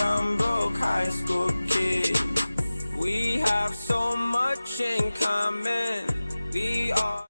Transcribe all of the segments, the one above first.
dumb, broke high school kid. We have so much in common. We are.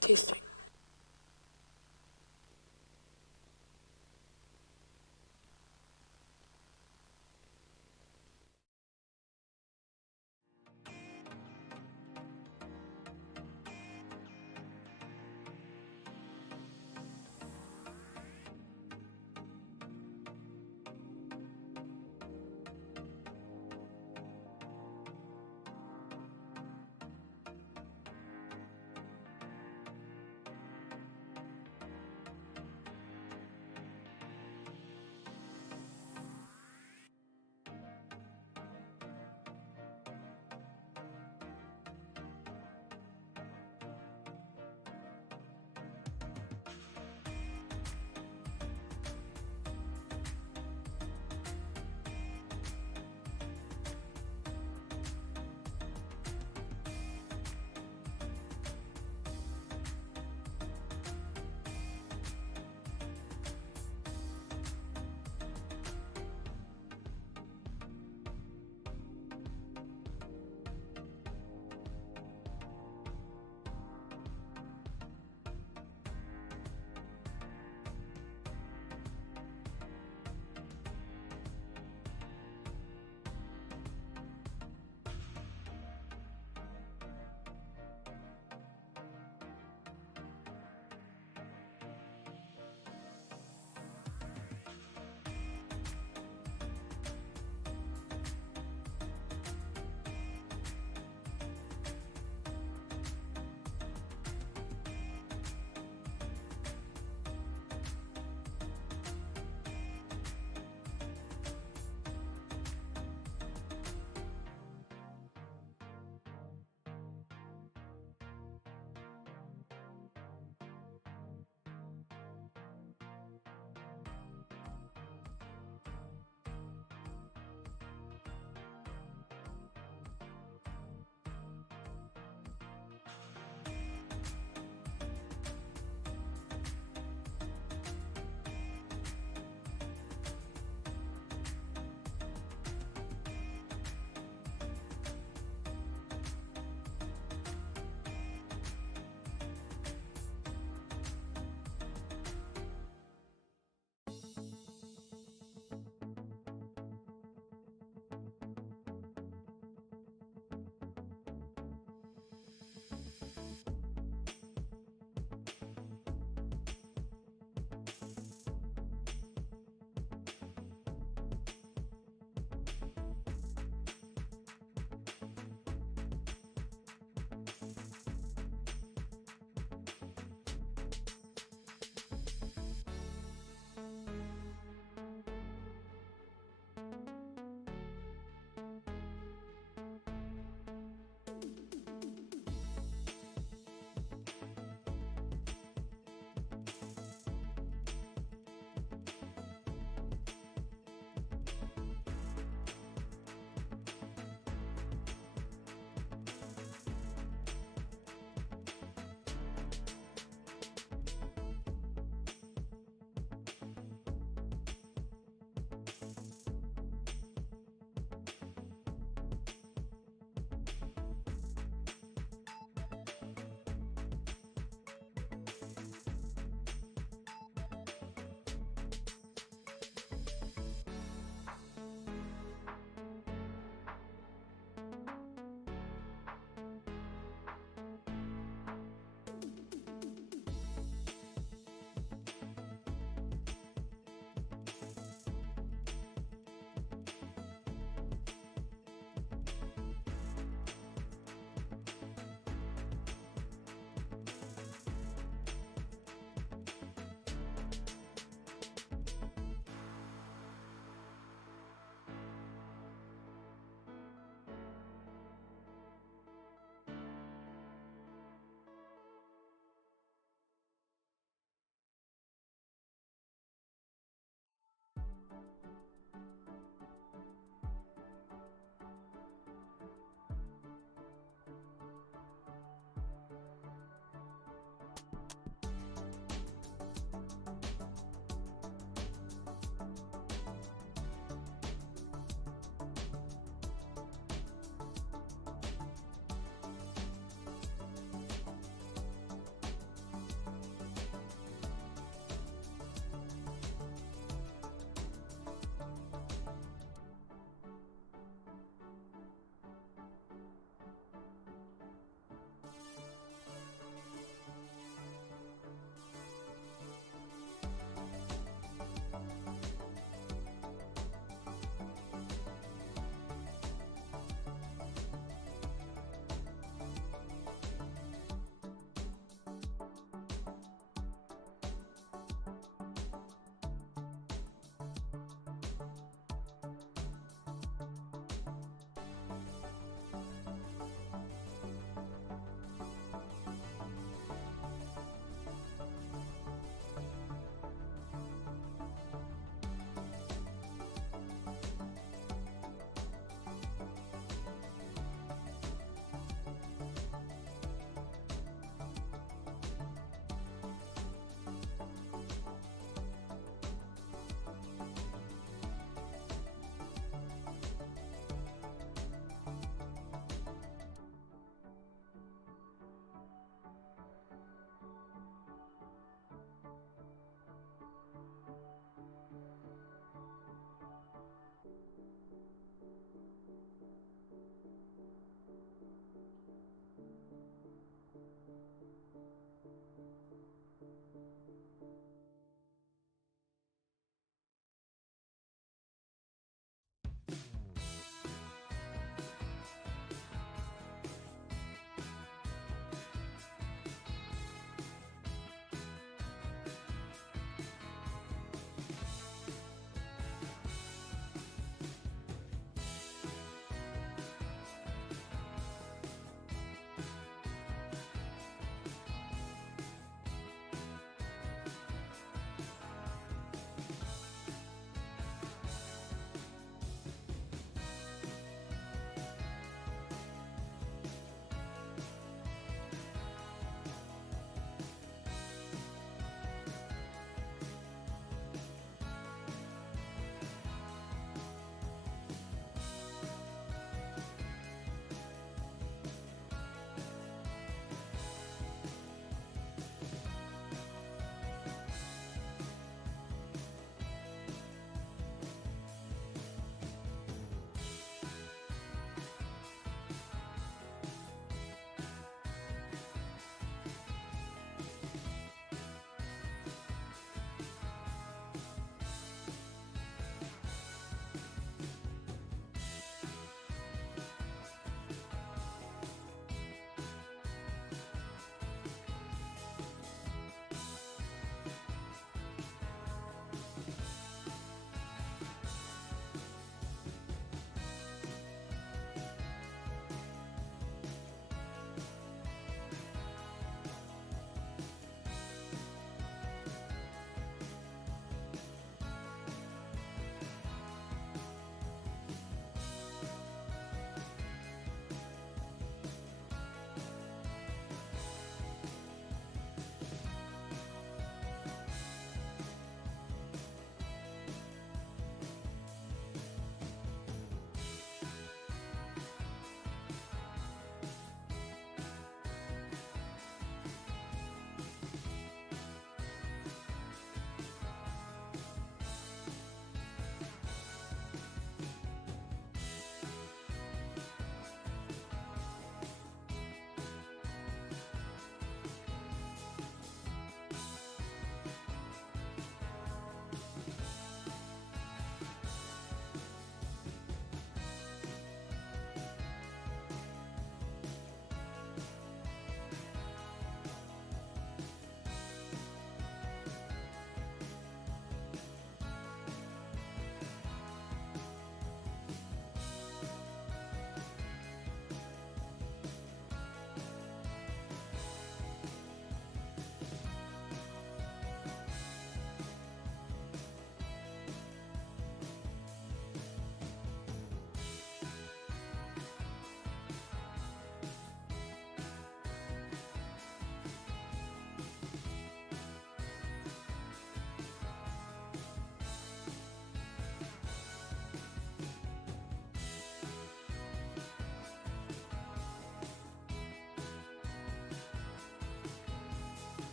Tasting.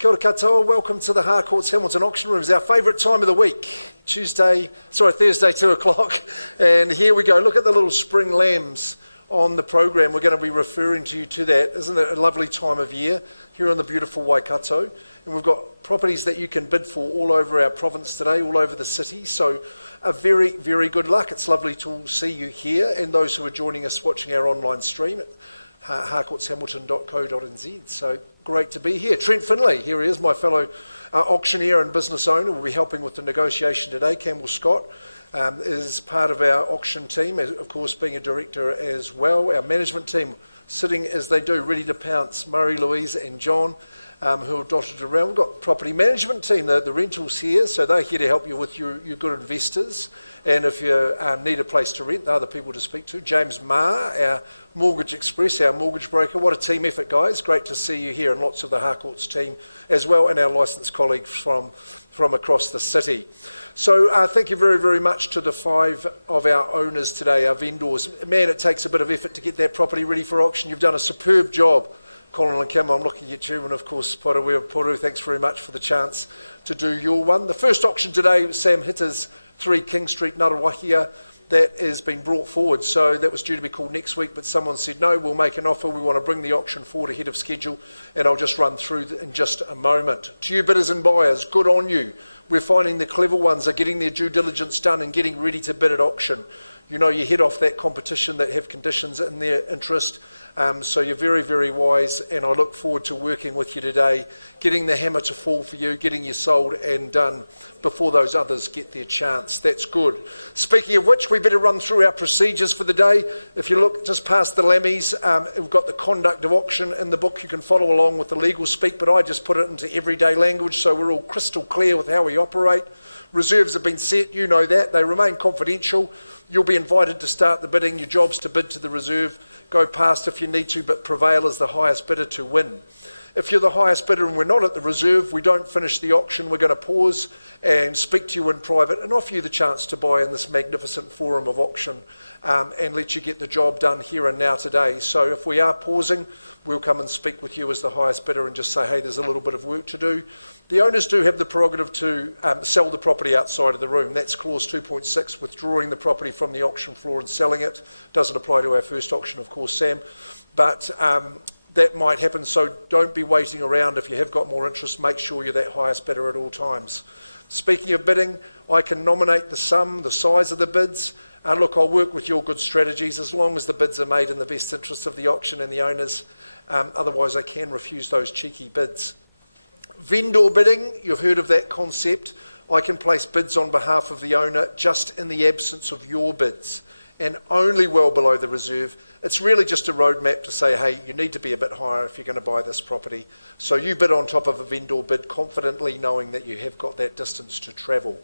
Kia ora katoa, welcome to the Harcourts Hamilton Auction Rooms, our favourite time of the week, Thursday 2 o'clock, and here we go. Look at the little spring lambs on the program. We're going to be referring to you to that. Isn't it a lovely time of year here on the beautiful Waikato? And we've got properties that you can bid for all over our province today, all over the city, so a very, very good luck. It's lovely to see you here and those who are joining us watching our online stream at harcourtshamilton.co.nz. So great to be here. Trent Finlay, here he is, my fellow auctioneer and business owner, will be helping with the negotiation today. Campbell Scott is part of our auction team, of course being a director as well. Our management team sitting as they do, ready to pounce, Murray, Louise and John, who are dotted around. We've got the property management team, the rentals here, so they're here to help you with your good investors. And if you need a place to rent, they're the people to speak to. James Marr, our Mortgage Express, our mortgage broker. What a team effort, guys. Great to see you here, and lots of the Harcourts team as well, and our licensed colleagues from across the city. So thank you very, very much to the 5 of our owners today, our vendors. Man, it takes a bit of effort to get that property ready for auction. You've done a superb job. Colin and Kim, I'm looking at you, and of course, Poru, thanks very much for the chance to do your one. The first auction today, Sam Hitter's 3 King Street, Ngaruawahia, that has been brought forward. So that was due to be called next week, but someone said, no, we'll make an offer. We want to bring the auction forward ahead of schedule, and I'll just run through in just a moment. To you bidders and buyers, good on you. We're finding the clever ones are getting their due diligence done and getting ready to bid at auction. You know, you head off that competition that have conditions in their interest. So you're very, very wise, and I look forward to working with you today, getting the hammer to fall for you, getting you sold and done before those others get their chance. That's good. Speaking of which, we better run through our procedures for the day. If you look just past the lammies, we've got the conduct of auction in the book. You can follow along with the legal speak, but I just put it into everyday language so we're all crystal clear with how we operate. Reserves have been set, you know that. They remain confidential. You'll be invited to start the bidding. Your job's to bid to the reserve. Go past if you need to, but prevail as the highest bidder to win. If you're the highest bidder and we're not at the reserve, we don't finish the auction. We're going to pause and speak to you in private and offer you the chance to buy in this magnificent forum of auction and let you get the job done here and now today. So if we are pausing, we'll come and speak with you as the highest bidder and just say, hey, there's a little bit of work to do. The owners do have the prerogative to sell the property outside of the room. That's clause 2.6, withdrawing the property from the auction floor and selling it. Doesn't apply to our first auction, of course, Sam, but that might happen, so don't be waiting around. If you have got more interest, make sure you're that highest bidder at all times. Speaking of bidding, I can nominate the sum, the size of the bids. Look, I'll work with your good strategies as long as the bids are made in the best interest of the auction and the owners. Otherwise, I can refuse those cheeky bids. Vendor bidding, you've heard of that concept. I can place bids on behalf of the owner just in the absence of your bids and only well below the reserve. It's really just a roadmap to say, hey, you need to be a bit higher if you're going to buy this property. So you bid on top of a vendor bid confidently knowing that you have got that distance to travel.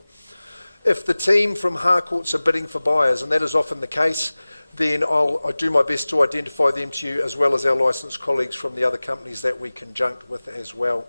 If the team from Harcourts are bidding for buyers, and that is often the case, then I do my best to identify them to you as well as our licensed colleagues from the other companies that we conjunct with as well.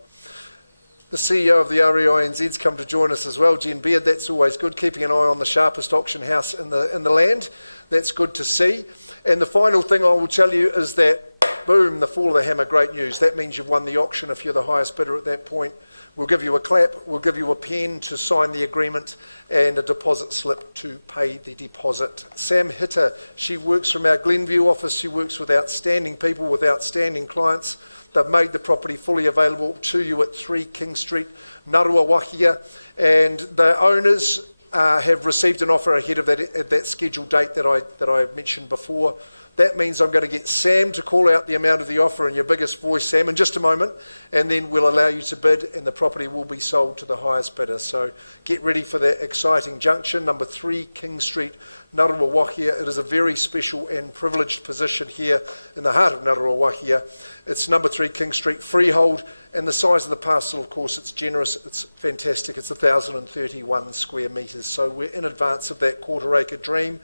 The CEO of the REINZ's come to join us as well, Jen Beard. That's always good, keeping an eye on the sharpest auction house in the land. That's good to see. And the final thing I will tell you is that, boom, the fall of the hammer, great news. That means you've won the auction if you're the highest bidder at that point. We'll give you a clap, we'll give you a pen to sign the agreement and a deposit slip to pay the deposit. Sam Hitter, she works from our Glenview office. She works with outstanding people, with outstanding clients. They've made the property fully available to you at 3 King Street, Ngaruawahia, and the owners have received an offer ahead of that scheduled date that I mentioned before. That means I'm going to get Sam to call out the amount of the offer in your biggest voice, Sam, in just a moment, and then we'll allow you to bid and the property will be sold to the highest bidder. So get ready for that exciting junction, number 3 King Street, Ngaruawahia. It is a very special and privileged position here in the heart of Ngaruawahia. It's number 3 King Street, freehold, and the size of the parcel, of course, it's generous, it's fantastic. It's 1,031 square metres, so we're in advance of that quarter-acre dream.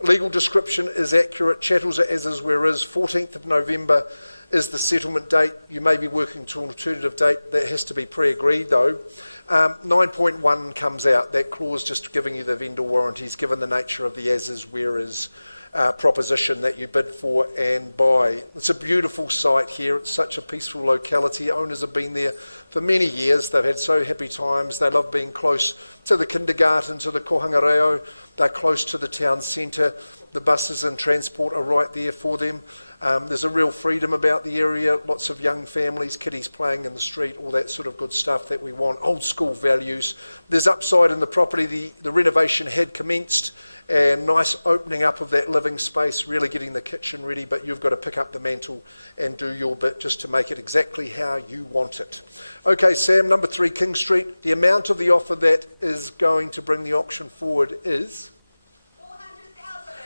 Legal description is accurate. Chattels are as is where is. 14th of November is the settlement date. You may be working to an alternative date. That has to be pre-agreed though. 9.1 comes out. That clause just giving you the vendor warranties given the nature of the as is where is proposition that you bid for and buy. It's a beautiful site here. It's such a peaceful locality. Owners have been there for many years. They've had so happy times. They love being close to the kindergarten, to the Kohangareo. They're close to the town centre. The buses and transport are right there for them. There's a real freedom about the area, lots of young families, kiddies playing in the street, all that sort of good stuff that we want, old school values. There's upside in the property. The renovation had commenced, and nice opening up of that living space, really getting the kitchen ready, but you've got to pick up the mantle and do your bit just to make it exactly how you want it. Okay, Sam, number 3 King Street, the amount of the offer that is going to bring the auction forward is?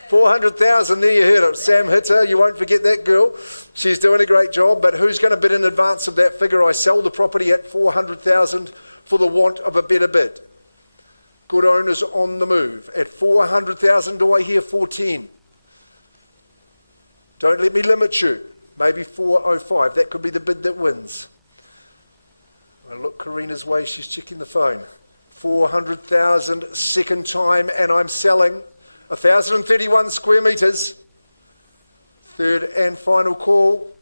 400,000, there you heard it. Sam Hitter, you won't forget that girl. She's doing a great job, but who's going to bid in advance of that figure? I sell the property at 400,000 for the want of a better bid. Good owners on the move. At 400,000, do I hear 410? Don't let me limit you. Maybe 405. That could be the bid that wins. I look Karina's way, she's checking the phone. 400,000, second time, and I'm selling 1,031 square metres. Third and final call.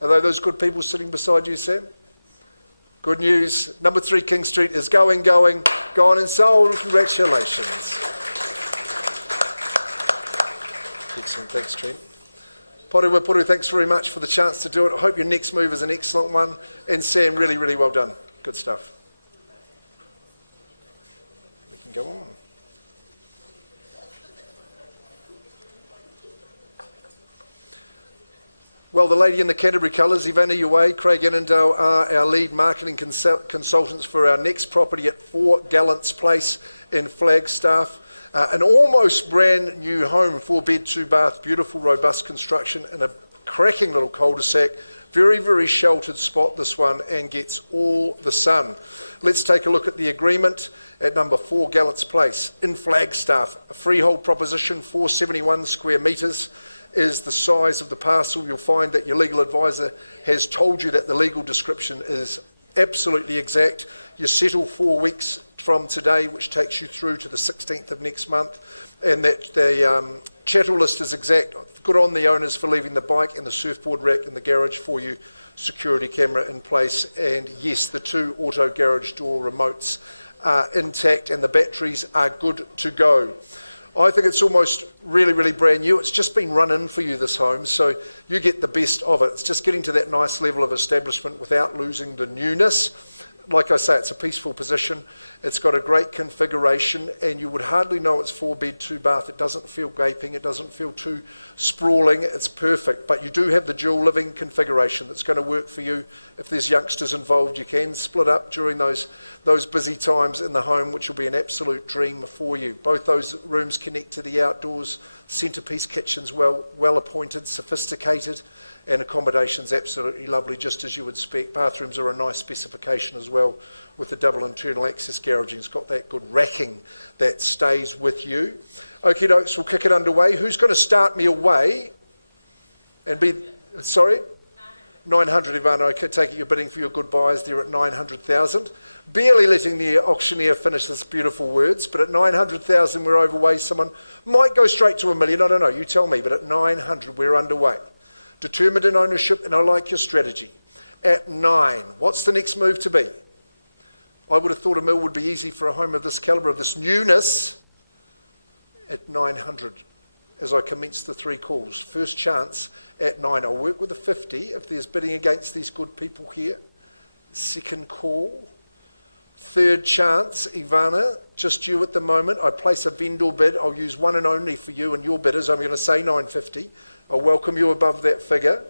Are they those good people sitting beside you, Sam? Good news. Number 3 King Street is going, gone and sold. Congratulations. Excellent. Thanks, Trent. Porewa, thanks very much for the chance to do it. I hope your next move is an excellent one. And Sam, really, really well done. Good stuff. We can go on. Well, the lady in the Canterbury colours, Ivana Uwe, Craig Annandale are our lead marketing consultants for our next property at 4 Gallants Place in Flagstaff. An almost brand new home, 4-bed, 2-bath, beautiful, robust construction in a cracking little cul-de-sac. Very, very sheltered spot, this one, and gets all the sun. Let's take a look at the agreement at number 4 Gallants Place in Flagstaff. A freehold proposition, 471 square metres. Is the size of the parcel. You'll find that your legal advisor has told you that the legal description is absolutely exact. You settle 4 weeks from today, which takes you through to the 16th of next month, and that the chattel list is exact. Good on the owners for leaving the bike and the surfboard rack in the garage for you, security camera in place, and yes, the 2 auto garage door remotes are intact and the batteries are good to go. I think it's almost really, really brand new. It's just been run in for you, this home, so you get the best of it. It's just getting to that nice level of establishment without losing the newness. Like I say, it's a peaceful position. It's got a great configuration, and you would hardly know it's 4-bed, 2-bath. It doesn't feel gaping. It doesn't feel too sprawling. It's perfect. But you do have the dual living configuration that's going to work for you. If there's youngsters involved, you can split up during those busy times in the home, which will be an absolute dream for you. Both those rooms connect to the outdoors. Centrepiece kitchens, well appointed, sophisticated, and accommodation's absolutely lovely, just as you would expect. Bathrooms are a nice specification as well, with the double internal access garaging. It's got that good racking that stays with you. Okie dokes, we'll kick it underway. Who's going to start me away and be, sorry? 900, Ivana. I take it you're bidding for your good buys there at 900,000. Barely letting the auctioneer finish this beautiful words, but at 900,000 we're overway. Someone might go straight to $1 million, I don't know, you tell me, but at 900 we're underway. Determined in ownership, and I like your strategy. At 9, what's the next move to be? I would have thought $1 million would be easy for a home of this calibre, of this newness. At 900, as I commence the 3 calls. First chance at 9. I'll work with a 50 if there's bidding against these good people here. Second call. Third chance, Ivana, just you at the moment. I place a vendor bid. I'll use one and only for you and your bidders. I'm going to say 950. I'll welcome you above that figure.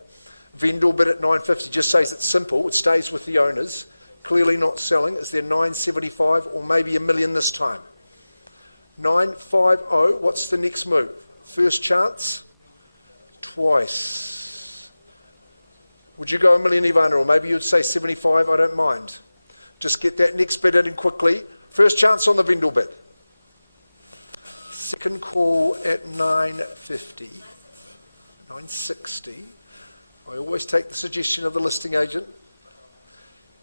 Vendor bid at 950 just says it's simple. It stays with the owners. Clearly not selling. Is there 975 or maybe $1 million this time? 950. What's the next move? First chance? Twice. Would you go $1 million, Ivana, or maybe you'd say 75? I don't mind. Just get that next bid in quickly. First chance on the vendor bid. Second call at 950. 960. I always take the suggestion of the listing agent.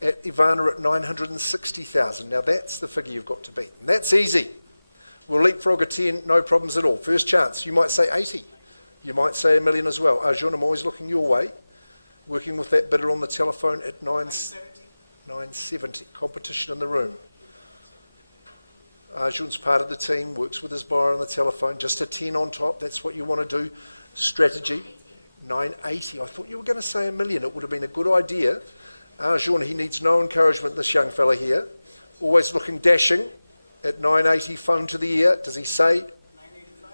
At Ivana at 960,000. Now that's the figure you've got to beat. And that's easy. We'll leapfrog a 10, no problems at all. First chance. You might say 80. You might say $1 million as well. Arjun, I'm always looking your way. Working with that bidder on the telephone at 970. Competition in the room. Arjun's part of the team, works with his buyer on the telephone. Just a 10 on top. That's what you want to do. Strategy. 980. I thought you were going to say $1 million. It would have been a good idea. Arjun, he needs no encouragement, this young fella here. Always looking dashing at 980, phone to the ear. Does he say? 985.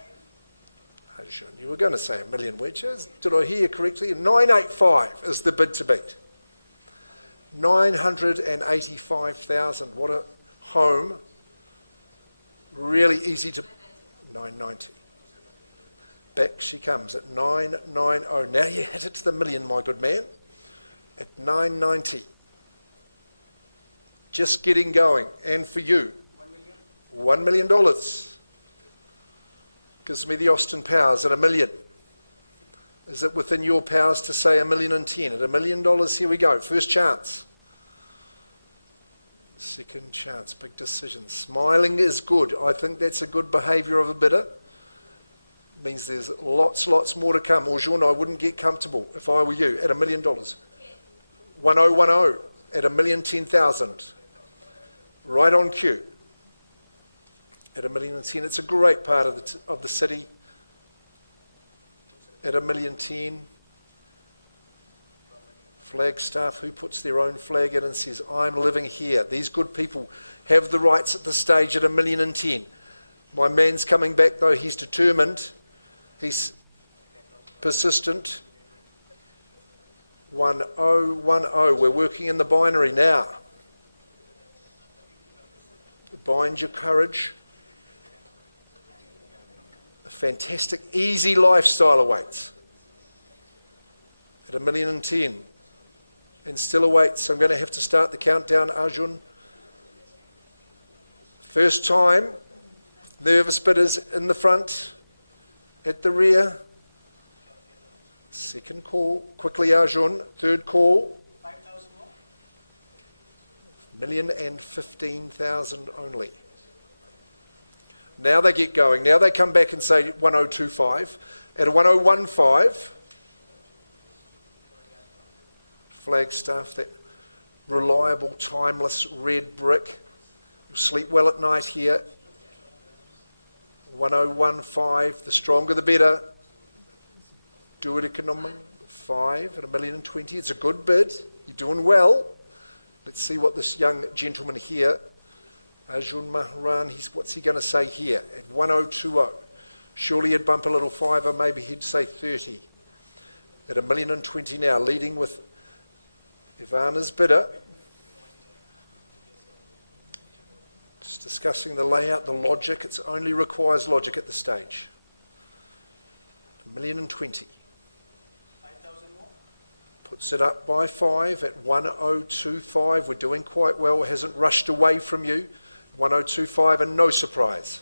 Arjun, you were going to say $1 million, weren't you? Did I hear you correctly? 985 is the bid to beat. 985,000. What a home. Really easy to... 990. Back she comes at 990. Now you hit it to the million, my good man. At 990. Just getting going. And for you, $1 million. Gives me the Austin powers at $1 million. Is it within your powers to say $1.10 million? At $1 million, here we go. First chance. Second chance. Big decision. Smiling is good. I think that's a good behaviour of a bidder. Means there's lots more to come. Arjun, I wouldn't get comfortable if I were you at $1 million. 1010 at $1,010,000. Right on cue. At $1.10 million. It's a great part of the city. At $1.10 million. Flagstaff, who puts their own flag in and says, I'm living here. These good people have the rights at the stage at $1.10 million. My man's coming back though, he's determined. He's persistent. 1010. We're working in the binary now. Bind your courage. A fantastic, easy lifestyle awaits. At $1.10 million. And still awaits. I'm going to have to start the countdown, Arjun. First time. Nervous bidders in the front. At the rear. Second call. Quickly, Arjun. Third call. 5,000 more. $1,015,000 only. Now they get going. Now they come back and say 1025. At 1015, Flagstaff, that reliable, timeless red brick. You'll sleep well at night here. 1015, the stronger the better. Do it economic. 5 at $1.20 million. It's a good bid. You're doing well. Let's see what this young gentleman here, Arjun Maharan, what's he going to say here at 1020? Surely he'd bump a little fiver, maybe he'd say 30. At $1.20 million now, leading with Ivana's bidder. Just discussing the layout, the logic. It only requires logic at this stage. $1.20 million. 5,000 more. Puts it up by 5 at 1025. We're doing quite well. It hasn't rushed away from you. 1025 and no surprise.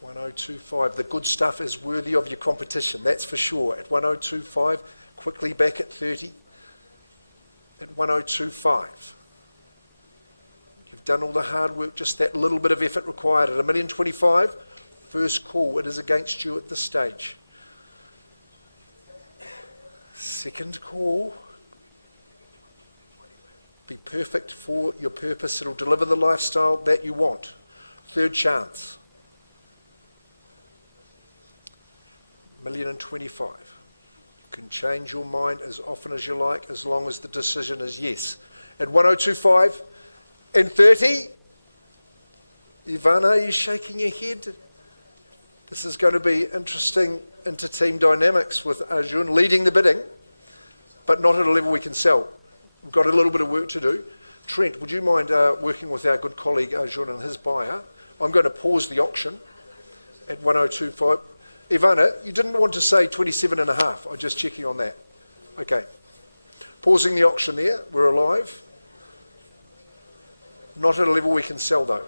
1025. The good stuff is worthy of your competition, that's for sure. At 1025, quickly back at 30. At 1025. You've done all the hard work, just that little bit of effort required. At $1.25 million, first call. It is against you at this stage. Second call. Be perfect for your purpose. It'll deliver the lifestyle that you want. Third chance. $1.25 million. You can change your mind as often as you like, as long as the decision is yes. At 1025 and 30. Ivana, are you shaking your head? This is going to be interesting inter-team dynamics with Arjun leading the bidding, but not at a level we can sell. We've got a little bit of work to do. Trent, would you mind working with our good colleague Arjun and his buyer? I'm going to pause the auction at 1025. Ivana, you didn't want to say 27.5. I'm just checking on that. Okay. Pausing the auction there. We're alive. Not at a level we can sell though.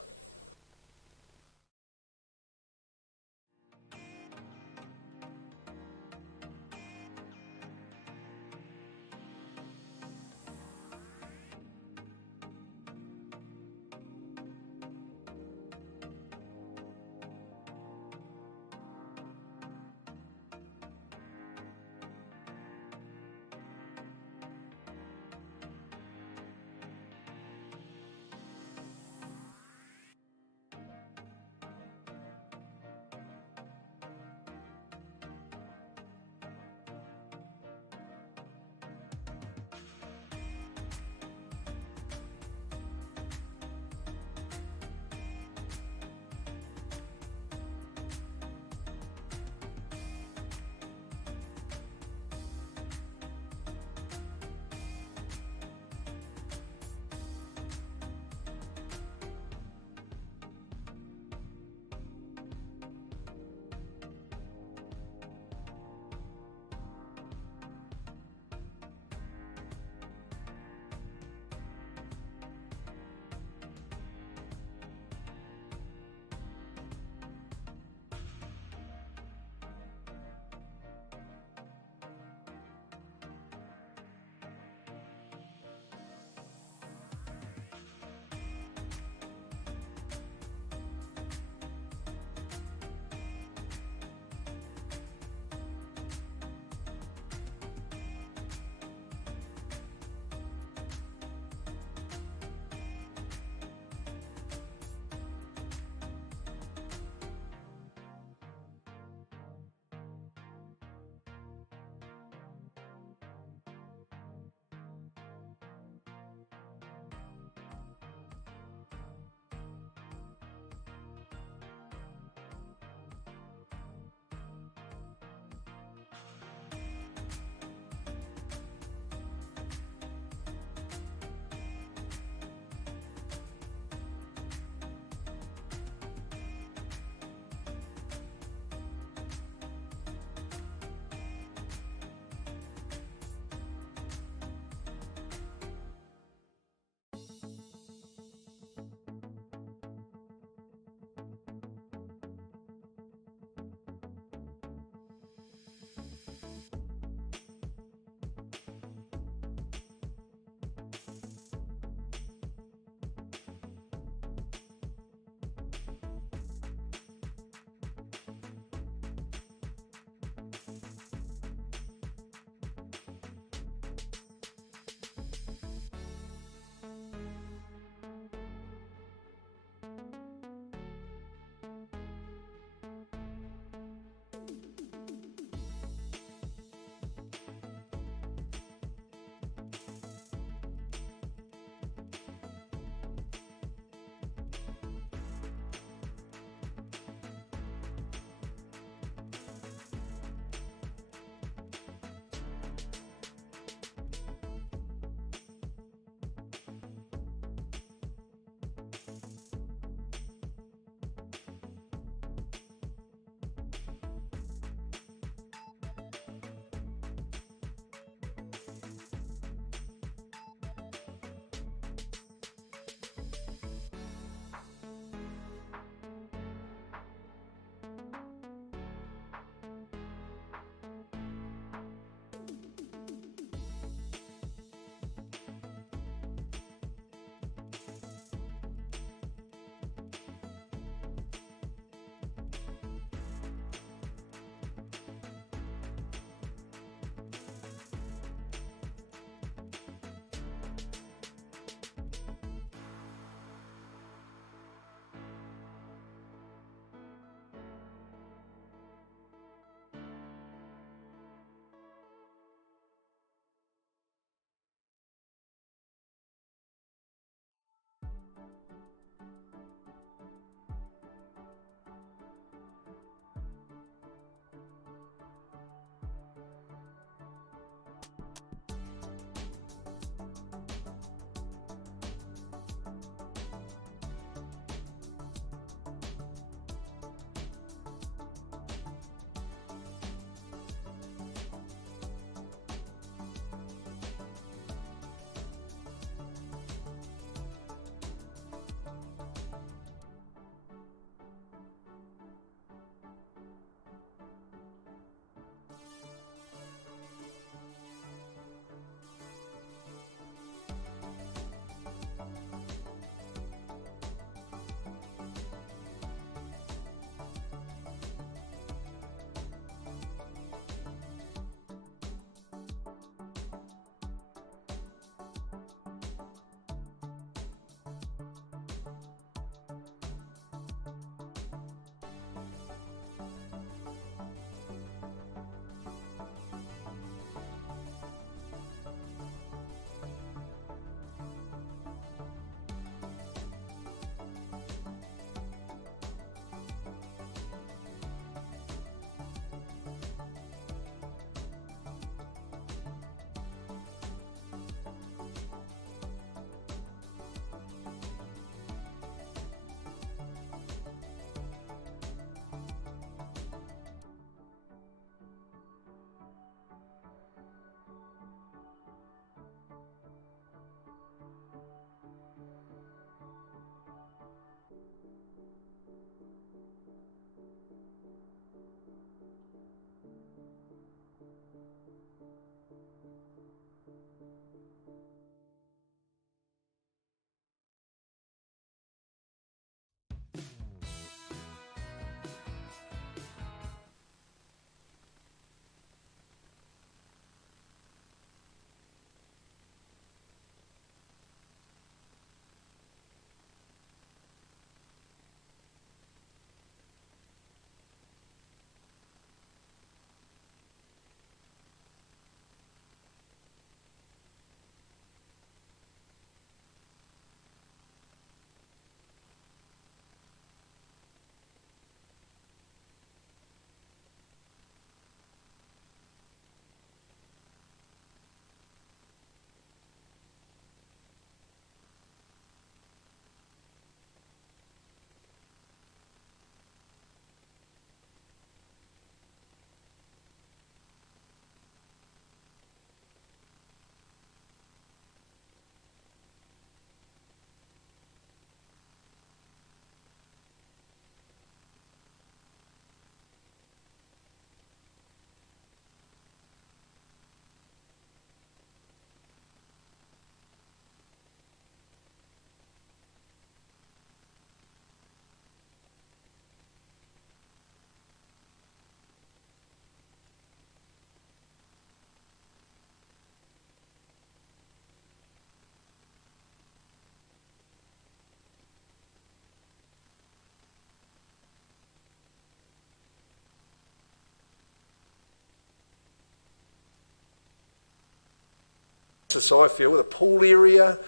So I feel the pool area,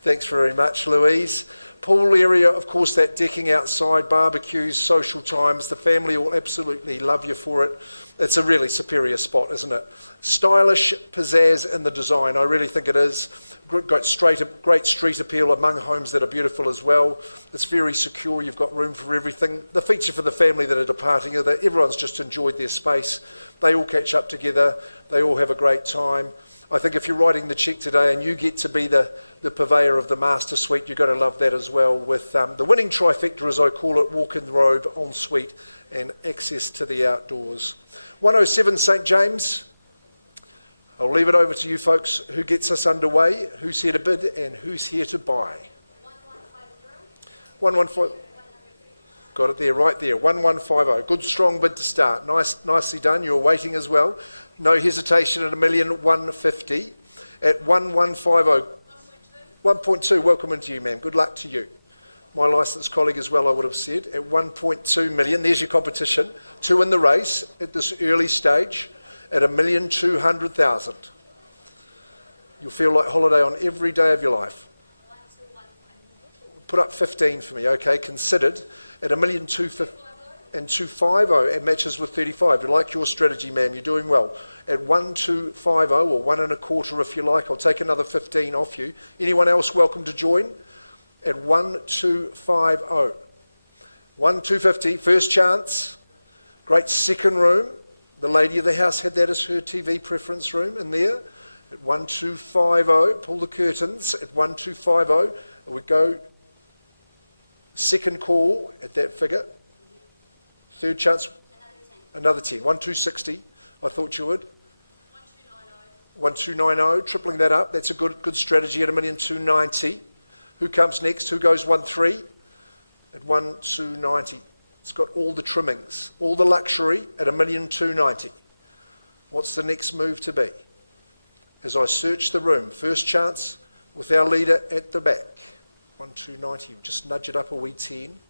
thanks very much Louise. Pool area, of course, that decking outside, barbecues, social times, the family will absolutely love you for it. It's a really superior spot, isn't it? Stylish pizzazz in the design, I really think it is. Great street appeal among homes that are beautiful as well. It's very secure, you've got room for everything. The feature for the family that are departing is that everyone's just enjoyed their space. They all catch up together, they all have a great time. I think if you're writing the cheque today and you get to be the purveyor of the master suite, you've got to love that as well, with the winning trifecta, as I call it: walk-in robe, ensuite, and access to the outdoors. 107 St James. I'll leave it over to you folks. Who gets us underway? Who's here to bid and who's here to buy? 1150. Got it there, right there. 1150. Good strong bid to start. Nicely done. You're waiting as well. No hesitation at 1,150 at 1150. 1.2. Welcome into you, ma'am. Good luck to you. My licensed colleague as well, I would have said, at 1.2 million. There's your competition. 2 in the race at this early stage at 1,200,000. You'll feel like holiday on every day of your life. Put up 15 for me, okay, considered, at 1,250,000, it matches with 35. I like your strategy, ma'am, you're doing well. At 1,250, or 1.25 if you like, I'll take another 15 off you. Anyone else welcome to join? At 1,250. 1,250, first chance. Great second room. The lady of the house had that as her TV preference room in there. At 1,250, pull the curtains. At 1,250, we go. Second call at that figure. Third chance, another 10. 1,260, I thought you would. 1,290, tripling that up. That's a good strategy at 1,290,000. Who comes next? Who goes 1,300? At 1,290. It's got all the trimmings, all the luxury at 1,290,000. What's the next move to be? As I search the room, first chance with our leader at the back. 1,290, just nudge it up a wee 10.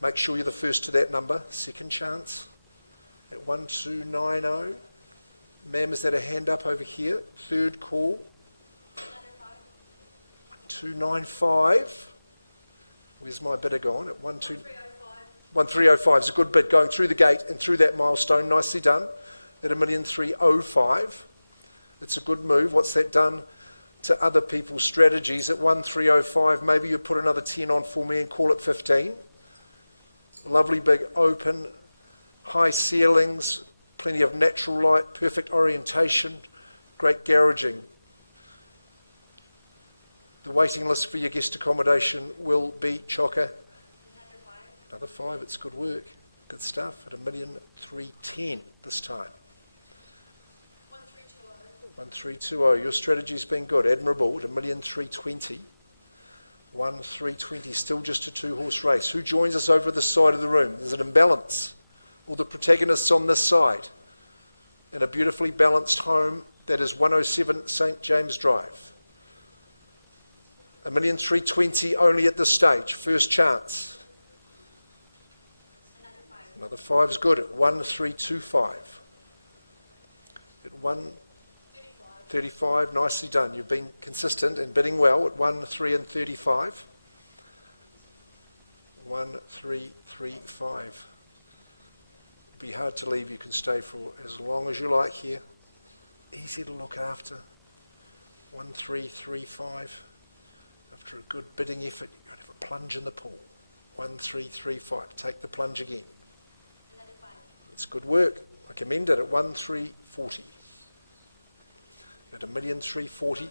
Make sure you're the first to that number. Second chance at 1,290. Ma'am, is that a hand up over here? Third call. 1,295. Where's my bidder gone? At 1,305 is a good bid, going through the gate and through that milestone. Nicely done. At 1,305. It's a good move. What's that done to other people's strategies? At 1,305, maybe you put another 10 on for me and call it 15. Lovely big open, high ceilings, plenty of natural light, perfect orientation, great garaging. The waiting list for your guest accommodation will be chocker. Another 5, it's good work. Good stuff at 1,310,000 this time. 1,320. Your strategy's been good. Admirable at 1,320,000. 1,320, still just a 2-horse race. Who joins us over the side of the room? There's an imbalance. All the protagonists on this side. In a beautifully balanced home that is 107 St. James Drive. 1,320,000 only at this stage. First chance. Another 5 is good at 1,325. At 1,35, nicely done. You've been consistent and bidding well at 1,335. 1,335. It'd be hard to leave. You can stay for as long as you like here. Easy to look after. 1,335. After a good bidding effort, you're going to have a plunge in the pool. 1,335. Take the plunge again. It's good work. I commend it at 1,340. At 1,340,000.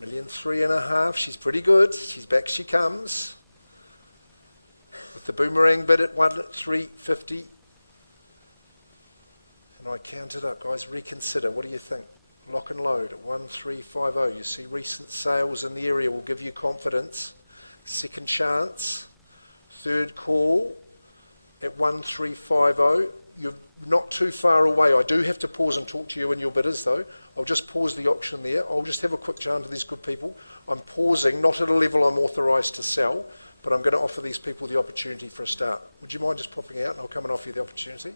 1,350,000. She's pretty good. She's back. She comes. With the boomerang bid at 1,350,000. And I count it up, guys. Reconsider. What do you think? Lock and load at 1,350,000. You see recent sales in the area will give you confidence. Second chance. Third call at 1,350,000. You're not too far away. I do have to pause and talk to you and your bidders though. I'll just pause the auction there. I'll just have a quick chat to these good people. I'm pausing, not at a level I'm authorised to sell, but I'm going to offer these people the opportunity for a start. Would you mind just popping out and I'll come and offer you the opportunity?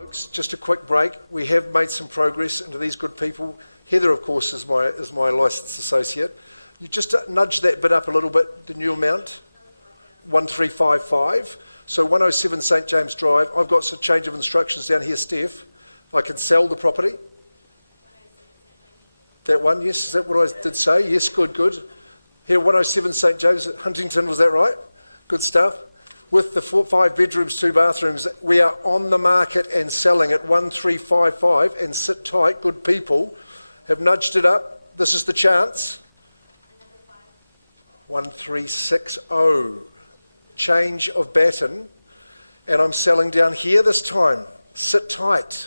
Folks, just a quick break. We have made some progress into these good people. Heather, of course, is my licensed associate. You just nudge that bit up a little bit, the new amount, 1355. So 107 St James Drive. I've got some change of instructions down here, Steph. I can sell the property. That one, yes, is that what I did say? Yes, good. Here, 107 St James, Huntington, was that right? Good stuff. With the 5 bedrooms, 2 bathrooms, we are on the market and selling at 1355, and sit tight, good people have nudged it up. This is the chance. 1360. Change of baton, and I'm selling down here this time. Sit tight.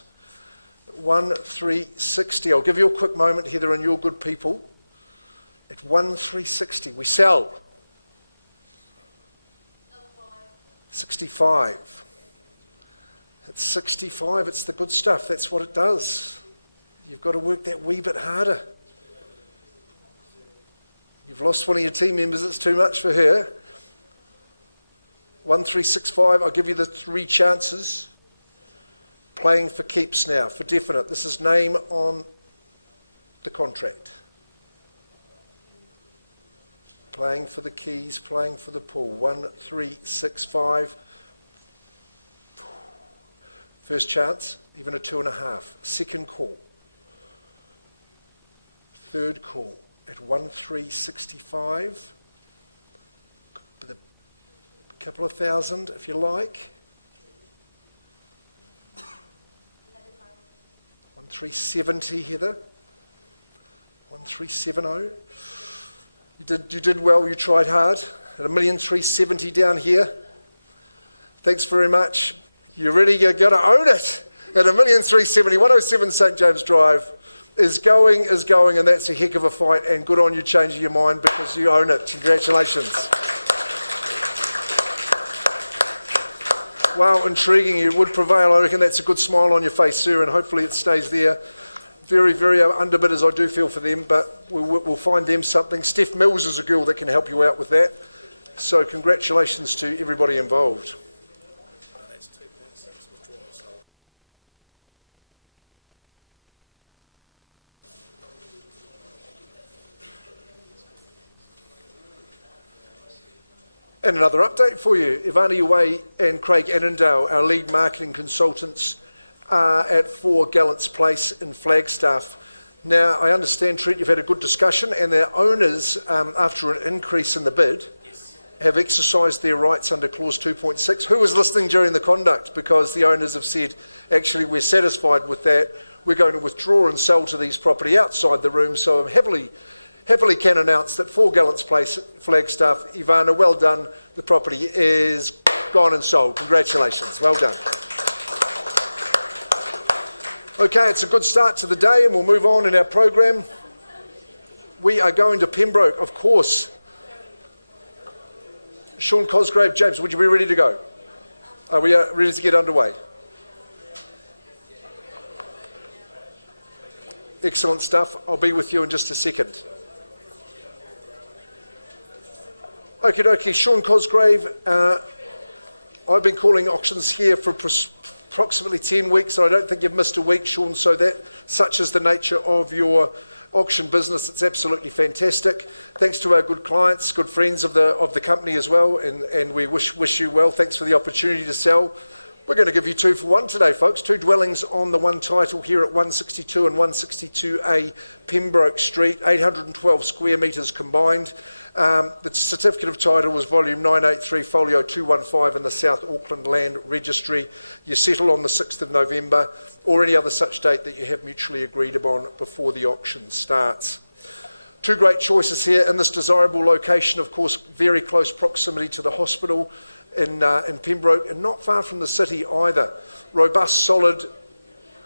1360. I'll give you a quick moment, Heather, and you're good people. At 1360, we sell. 65. It's 65. It's the good stuff. That's what it does. You've got to work that wee bit harder. You've lost one of your team members. It's too much for her. 1365. I'll give you the 3 chances. Playing for keeps now, for definite. This is name on the contract. Playing for the keys, playing for the pool. 1365. First chance, even a 2.5. Second call. Third call at 1365. With a couple of thousand, if you like. 1370, Heather. 1370. You did well, you tried hard. At 1,370,000 down here. Thanks very much. You're ready, you're going to own it. At 1,370,000, 107 St James Drive is going, and that's a heck of a fight, and good on you changing your mind because you own it. Congratulations. Wow, intriguing. You would prevail. I reckon that's a good smile on your face, sir, and hopefully it stays there. Very, very underbid as I do feel for them, but we'll find them something. Steph Mills is a girl that can help you out with that. So congratulations to everybody involved. That's 2.6 withdrawals. And another update for you. Ivana Uwe and Craig Annandale, our lead marketing consultants, are at 4 Gallants Place in Flagstaff. Now, I understand, Trent, you've had a good discussion, and their owners, after an increase in the bid, have exercised their rights under clause 2.6. Who was listening during the conduct? Because the owners have said, actually, we're satisfied with that. We're going to withdraw and sell to these property outside the room. So I'm happily can announce that 4 Gallants Place, Flagstaff, Ivana, well done. The property is gone and sold. Congratulations. Well done. Okay, it's a good start to the day, and we'll move on in our program. We are going to Pembroke, of course. Sean Cosgrave, James, would you be ready to go? Are we ready to get underway? Excellent stuff. I'll be with you in just a second. Okie dokie, Sean Cosgrave. I've been calling auctions here for approximately 10 weeks, so I don't think you've missed a week, Sean, so that such is the nature of your auction business. It's absolutely fantastic. Thanks to our good clients, good friends of the company as well, and we wish you well. Thanks for the opportunity to sell. We're going to give you 2 for 1 today, folks. 2 dwellings on the one title here at 162 and 162A Pembroke Street, 812 square metres combined. The certificate of title was volume 983 folio 215 in the South Auckland Land Registry. You settle on the 6th of November or any other such date that you have mutually agreed upon before the auction starts. 2 great choices here in this desirable location, of course, very close proximity to the hospital in Pembroke, and not far from the city either. Robust, solid,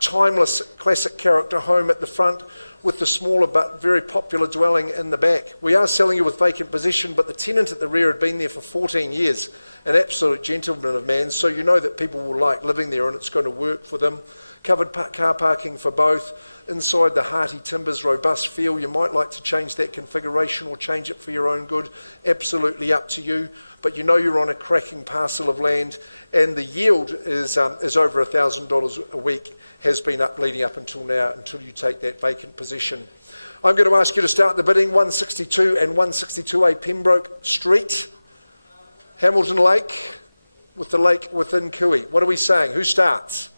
timeless, classic character home at the front with the smaller but very popular dwelling in the back. We are selling you with vacant possession, but the tenant at the rear had been there for 14 years, an absolute gentleman of man, so you know that people will like living there and it's going to work for them. covered car parking for both. Inside the Harty Timbers robust feel, you might like to change that configuration or change it for your own good. Absolutely up to you, but you know you're on a cracking parcel of land, and the yield is over $1,000 a week, has been up leading up until now, until you take that vacant position. I'm going to ask you to start the bidding. 162 and 162A Pembroke Street, Hamilton Lake, with the lake within Kui. What are we saying? Who starts?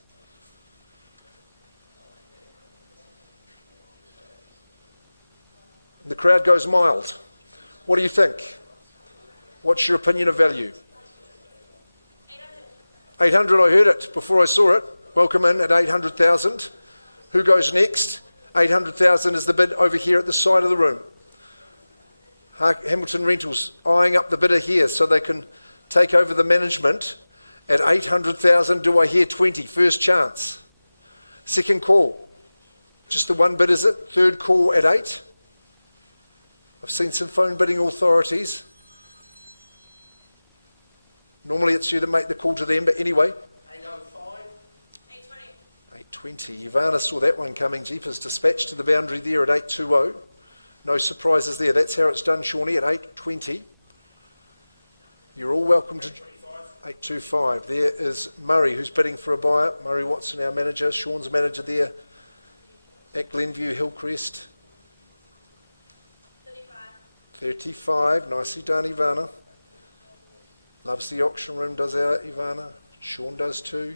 The crowd goes mild. What do you think? What's your opinion of value? 800, I heard it before I saw it. Welcome in at 800,000. Who goes next? 800,000 is the bid over here at the side of the room. Hamilton Rentals eyeing up the bidder here so they can take over the management. At 800,000, do I hear 20? First chance. Second call. Just the one bid, is it? Third call at 8. I've seen some phone bidding authorities. Normally it's you that make the call to them, but anyway. 805. 820. Ivana saw that one coming. Jeepers, dispatched to the boundary there at 820. No surprises there. That's how it's done, Shawnee, at 820. You're all welcome to 825. There is Murray, who's bidding for a buyer. Murray Watson, our manager. Sean's manager there at Glenview Hillcrest. 35. Nicely done, Ivana. Loves the auction room, does our Ivana. Sean does too.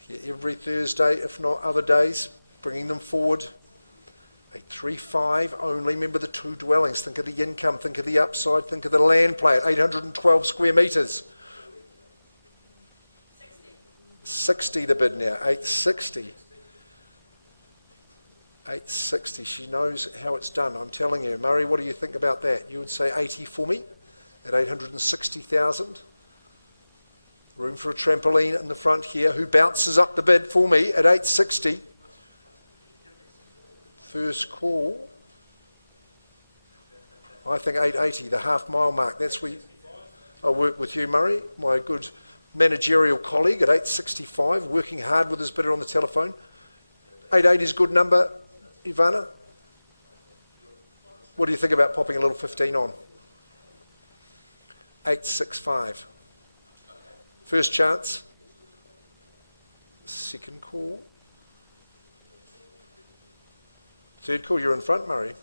Here every Thursday, if not other days, bringing them forward. 835 only. Remember the two dwellings. Think of the income, think of the upside, think of the land play at 812 square metres. 60 the bid now. 860. 860. She knows how it's done, I'm telling you. Murray, what do you think about that? You would say 80 for me at 860,000. Room for a trampoline in the front here. Who bounces up the bid for me at 860? First call. I think 880, the half mile mark. That's where I work with you, Murray, my good managerial colleague at 865, working hard with his bidder on the telephone. 880 is a good number. Ivana, what do you think about popping a little 15 on? 865. First chance. Second call. Third call, you're in front, Murray.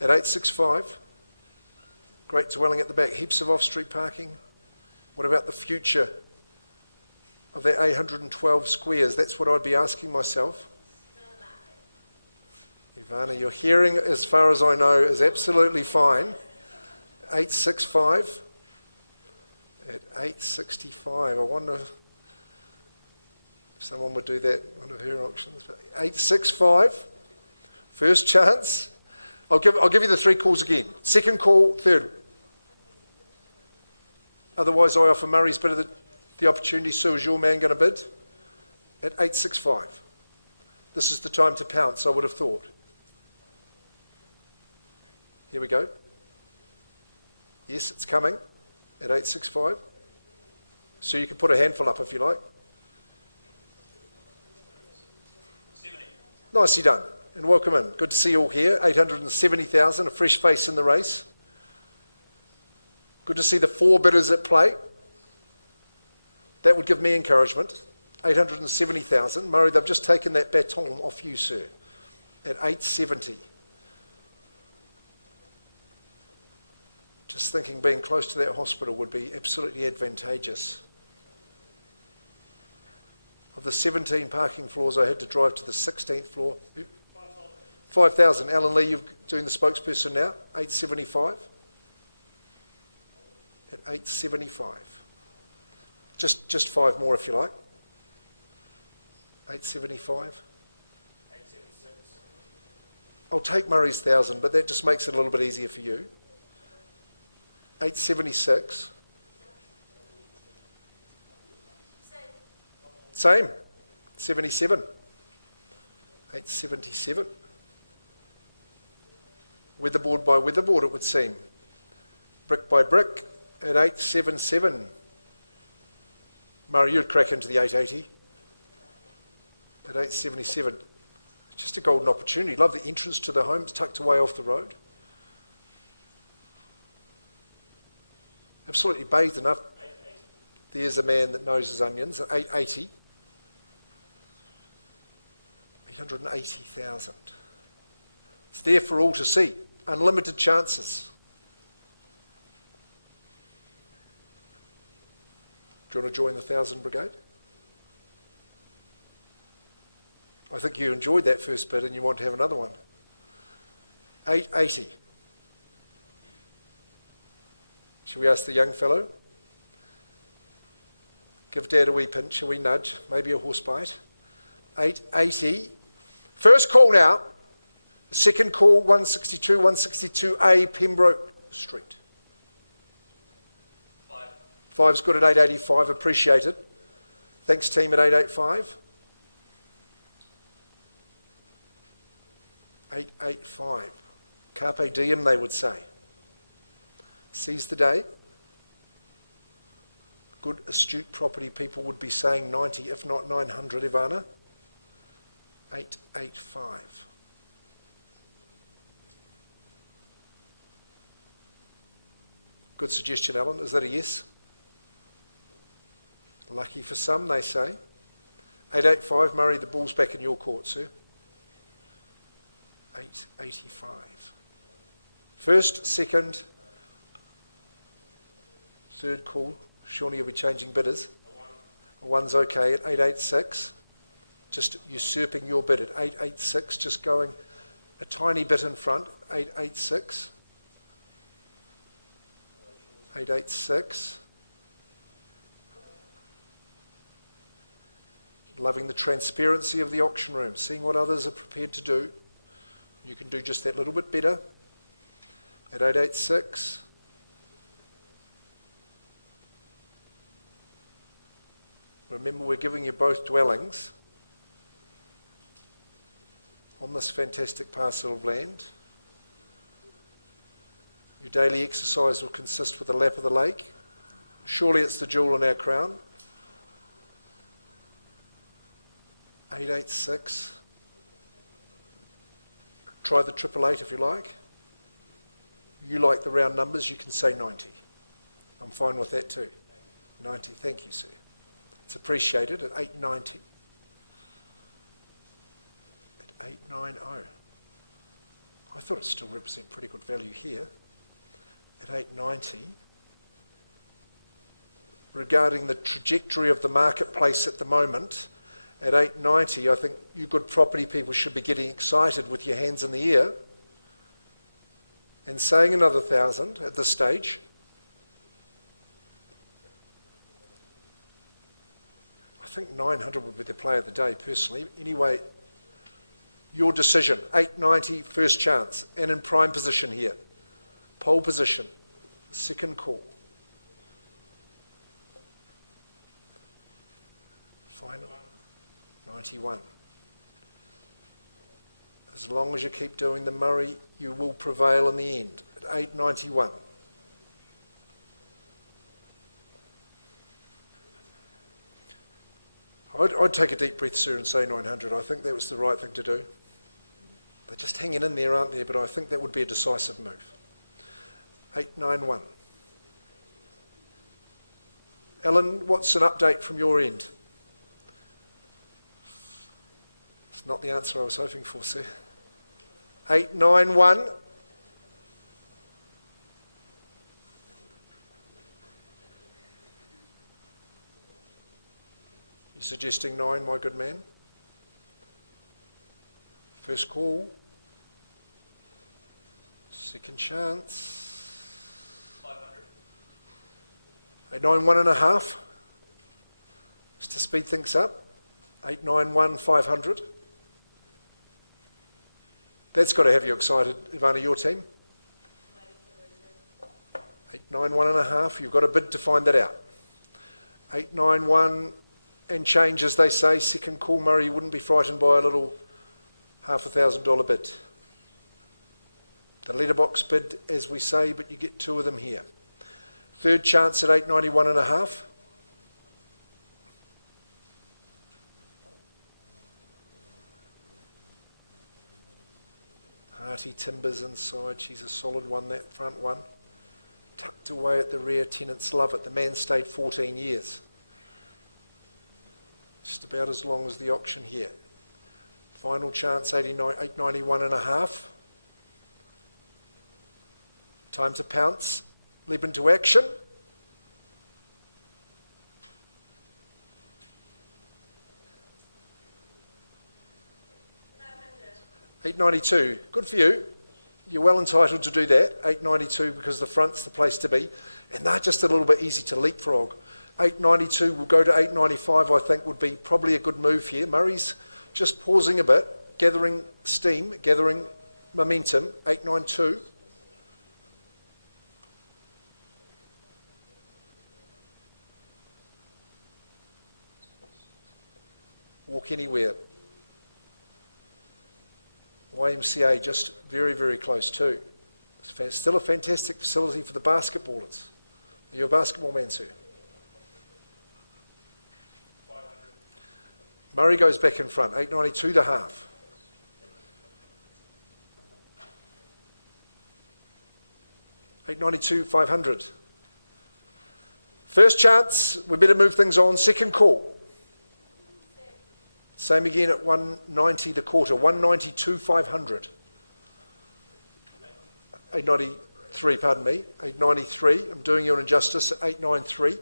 At 865. Great dwelling at the back. Heaps of off-street parking. What about the future of that 812 squares? That's what I'd be asking myself. Ivana, your hearing, as far as I know, is absolutely fine. 865. At 865. I wonder if someone would do that, one of her auctions. 865. First chance. I'll give you the three calls again. Second call, third. Otherwise, I offer Murray's bid the opportunity. Sue, is your man going to bid? At 865. This is the time to pounce, I would have thought. Here we go. Yes, it's coming at 865. So you can put a handful up if you like. 70. Nicely done. And welcome in. Good to see you all here. 870,000, a fresh face in the race. Good to see the four bidders at play. That would give me encouragement. 870,000. Murray, they've just taken that baton off you, sir, at 870. Just thinking being close to that hospital would be absolutely advantageous. Of the 17 parking floors, I had to drive to the 16th floor. 5,000. Alan Lee, you're doing the spokesperson now. 875. At 875. Just five more if you like. 875. 876. I'll take Murray's 1,000, but that just makes it a little bit easier for you. 876. Same. 77. 877. Weatherboard by weatherboard, it would seem. Brick by brick at 877. Murray, you'd crack into the 880. at 877. Just a golden opportunity. Love the entrance to the home. It's tucked away off the road. Absolutely bathed enough. There's a man that knows his onions at 880. 880,000. It's there for all to see. Unlimited chances. Do you want to join the 1,000 Brigade? I think you enjoyed that first bid and you want to have another one. 880. Shall we ask the young fellow? Give Dad a wee pinch, shall we nudge? Maybe a horse bite. 880. First call now. Second call, 162, 162A, Pembroke Street. 5's good at 885, appreciate it. Thanks team at 885. 885. Carpe diem, they would say. Seize the day. Good, astute property people would be saying 90, if not 900, Ivana. 885. Good suggestion, Alan. Is that a yes? Lucky for some, they say. 885, Murray, the ball's back in your court, sir. 885. First, second, third call. Shawnee will be changing bidders. A one's okay at 886. Just usurping your bid at 886, just going a tiny bit in front. 886. 886. Loving the transparency of the auction room, seeing what others are prepared to do. You can do just that little bit better. At 886. Remember, we're giving you both dwellings on this fantastic parcel of land. Your daily exercise will consist with a lap of the lake. Surely it's the jewel in our crown. 886. Try the 888 if you like. You like the round numbers, you can say 90. I'm fine with that too. 90, thank you, sir. It's appreciated at 890. At 890. I thought it still represented pretty good value here. At 890. Regarding the trajectory of the marketplace at the moment, at 890, I think you good property people should be getting excited with your hands in the air and saying another 1,000 at this stage. I think 900 would be the play of the day, personally. Anyway, your decision. 890, first chance, and in prime position here. Pole position, second call. Final. 91. As long as you keep doing the Murray, you will prevail in the end. At 891. I'd take a deep breath, sir, and say 900. I think that was the right thing to do. They're just hanging in there, aren't they? But I think that would be a decisive move. 891. Ellen, what's an update from your end? It's not the answer I was hoping for, sir. 891. You're suggesting 9, my good man? First call. Second chance. 500. 891.5. Just to speed things up. 891, 500. That's got to have you excited, Ivana, your team. 891.5. You've got a bid to find that out. 891 and change, as they say. Second call, Murray. You wouldn't be frightened by a little $1,000 bid. The letterbox bid, as we say, but you get two of them here. Third chance at 891.5. Party timbers inside. She's a solid one, that front one. Tucked away at the rear, tenants love it. The man stayed 14 years. Just about as long as the auction here. Final chance, 891 and a half. Time to pounce. Leap into action. $892. Good for you. You're well entitled to do that. $892 because the front's the place to be. And they're just a little bit easy to leapfrog. $892 will go to $895, I think, would be probably a good move here. Murray's just pausing a bit, gathering steam, gathering momentum. $892. Walk anywhere. YMCA just very, very close too. It's still a fantastic facility for the basketballers. Are you a basketball man, sir? 500. Murray goes back in front, 892 the half. $892, 500. First chance, we better move things on. Second call. Same again at 190 the quarter, 192, 500. 893, pardon me, 893. I'm doing you an injustice at 893.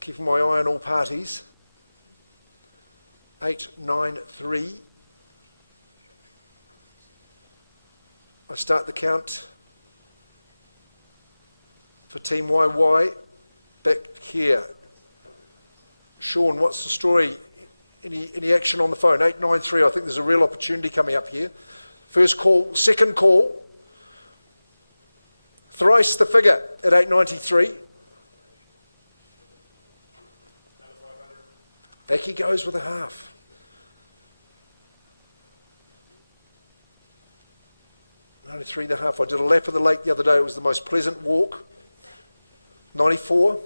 Keeping my eye on all parties. 893. I start the count for Team YY back here. Sean, what's the story? Any action on the phone? 893, I think there's a real opportunity coming up here. First call, second call. Thrice the figure at 893. Another 500. Back he goes with a half. 93 the half. I did a lap of the lake the other day. It was the most pleasant walk. 94.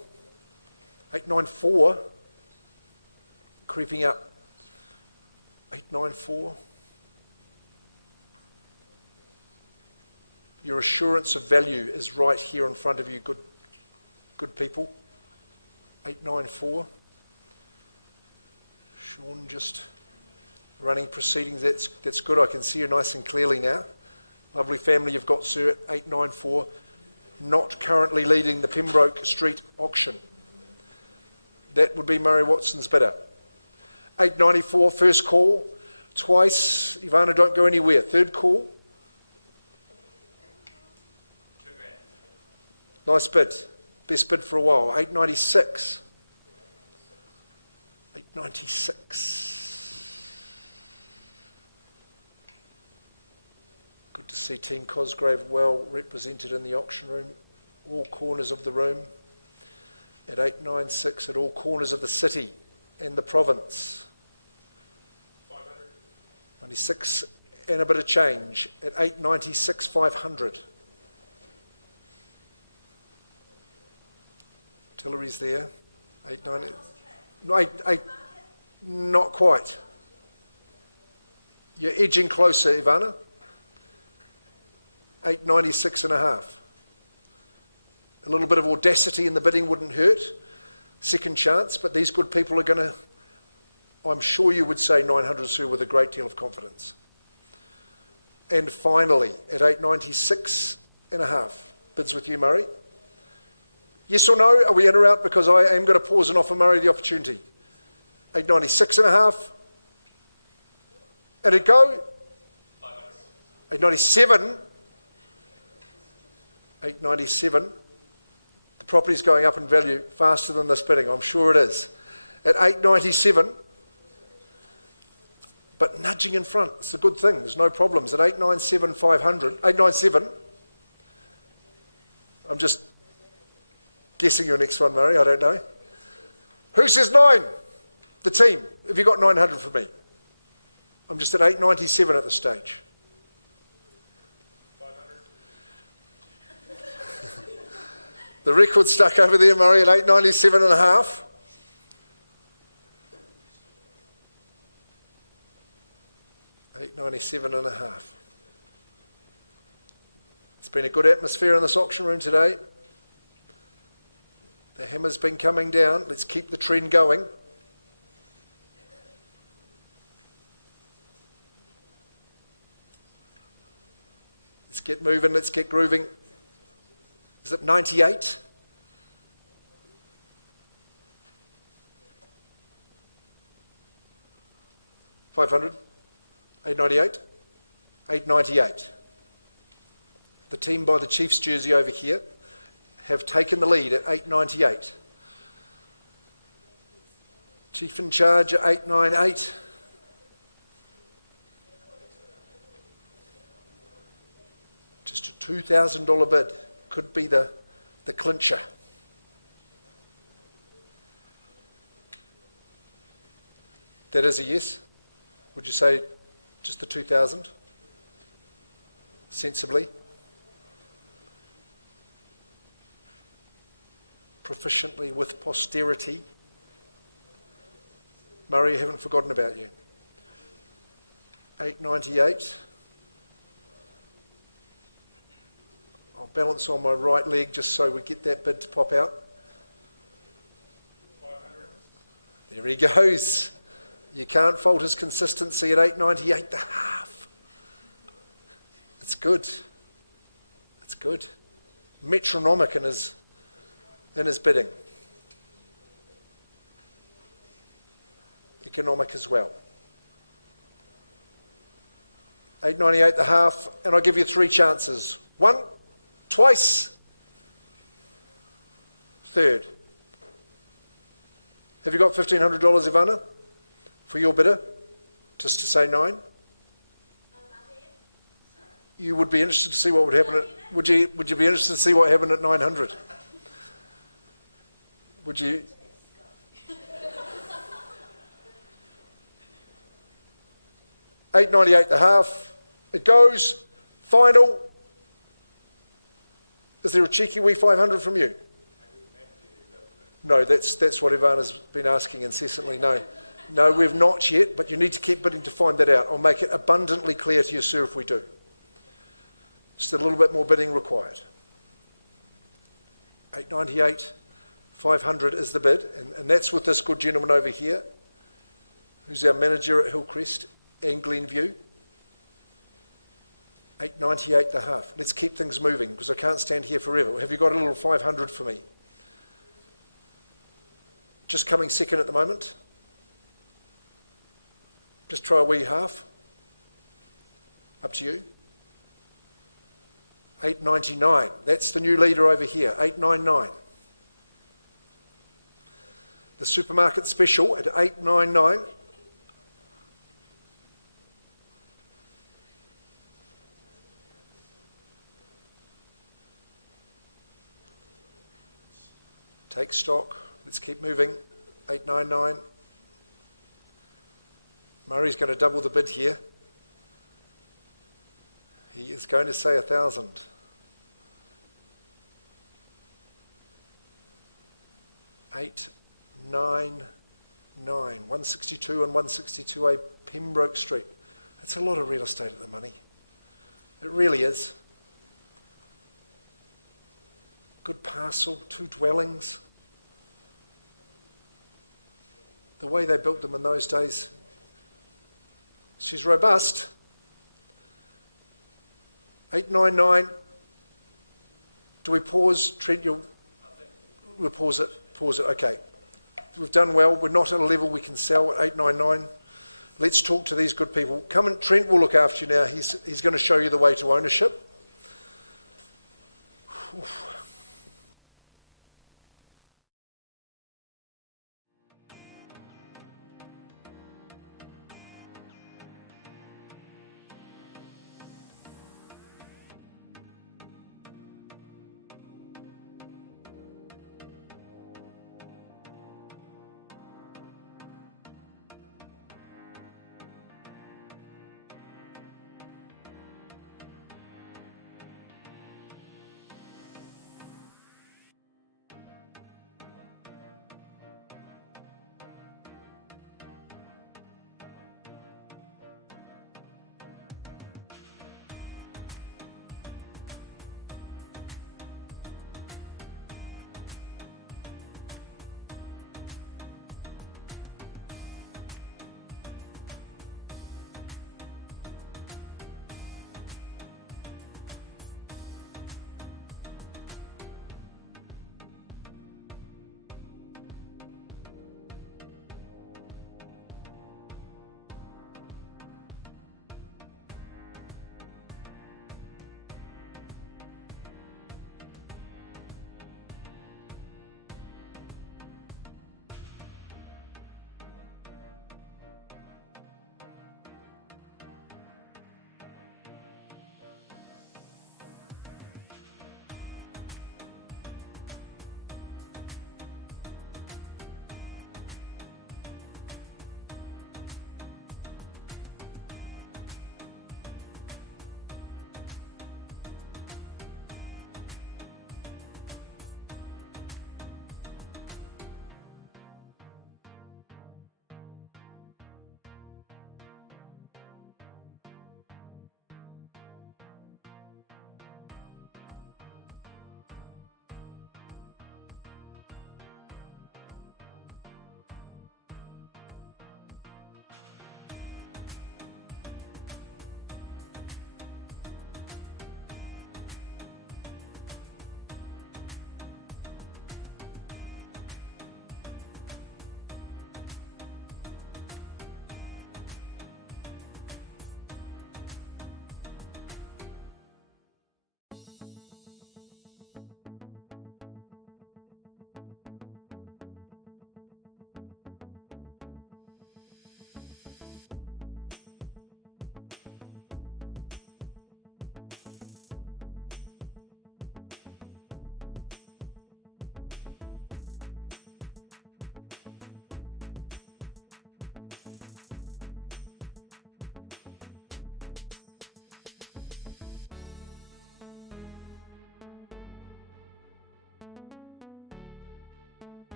894. Creeping up. 894. Your assurance of value is right here in front of you, good people. 894. Sean just running proceedings. That's good. I can see you nice and clearly now. Lovely family you've got, sir, at 894. Not currently leading the Pembroke Street auction. That would be Murray Watson's bidder. 894, first call. Twice. Ivana, don't go anywhere. Third call. $2,000. Nice bid. Best bid for a while. 896. 896. Good to see Team Cosgrave well represented in the auction room. All corners of the room. At 896, at all corners of the city and the province. 500. 96 and a bit of change at 896, 500. Tillery's there. 890. No, 8, not quite. You're edging closer, Ivana. 896 and a half. A little bit of audacity in the bidding wouldn't hurt. Second chance, but these good people are going to, I'm sure you would say 900 sir with a great deal of confidence. And finally, at 896 and a half, bids with you, Murray. Yes or no? Are we in or out? Because I am going to pause and offer Murray the opportunity. 896 and a half. And it go? 500. 897. 897. The property's going up in value faster than this bidding. I'm sure it is. At 897. But nudging in front. It's a good thing. There's no problems. At 897, 500. 897. I'm just guessing your next one, Murray. I don't know. Who says 9? The team. Have you got 900 for me? I'm just at 897 at this stage. 500. The record stuck over there, Murray, at 897 and a half. 897.5. It's been a good atmosphere in this auction room today. The hammer's been coming down. Let's keep the trend going. Let's get moving, let's get grooving. Is it 98? $500? 898? 898. The team by the Chiefs jersey over here have taken the lead at 898. Chief in charge at 898. Just a $2,000 bid. Could be the clincher. That is a yes. Would you say just the 2,000? Sensibly? Proficiently with posterity. Murray, I haven't forgotten about you. 898. I'll balance on my right leg just so we get that bid to pop out. 500. There he goes. You can't fault his consistency at 898 the half. It's good. It's good. Metronomic in his bidding. Economic as well. 898 the half, and I'll give you 3 chances. 1, twice, 3rd. Have you got $1,500, Ivana, for your bidder? Just to say 9? You would be interested to see what would happen at, would you be interested to see what happened at 900? Would you? $898 the half. It goes. Final. Is there a cheeky wee 500 from you? No, that's what Ivana's been asking incessantly. No, we've not yet, but you need to keep bidding to find that out. I'll make it abundantly clear to you, sir, if we do. Just a little bit more bidding required. 898, 500 is the bid, and that's with this good gentleman over here, who's our manager at Hillcrest and Glenview. 898 the half. Let's keep things moving because I can't stand here forever. Have you got a little 500 for me? Just coming second at the moment. Just try a wee half. Up to you. 899. That's the new leader over here. 899. The supermarket special at 899. Take stock. Let's keep moving. 899. Murray's going to double the bid here. He is going to say 1,000. 899. 162 and 162A Pembroke Street. That's a lot of real estate at the money. It really is. Good parcel, 2 dwellings. The way they built them in those days. She's robust. 899. Do we pause, Trent? We'll pause it. Pause it. Okay. We've done well. We're not at a level we can sell at 899. Let's talk to these good people. Come and Trent will look after you now. He's going to show you the way to ownership. Oof.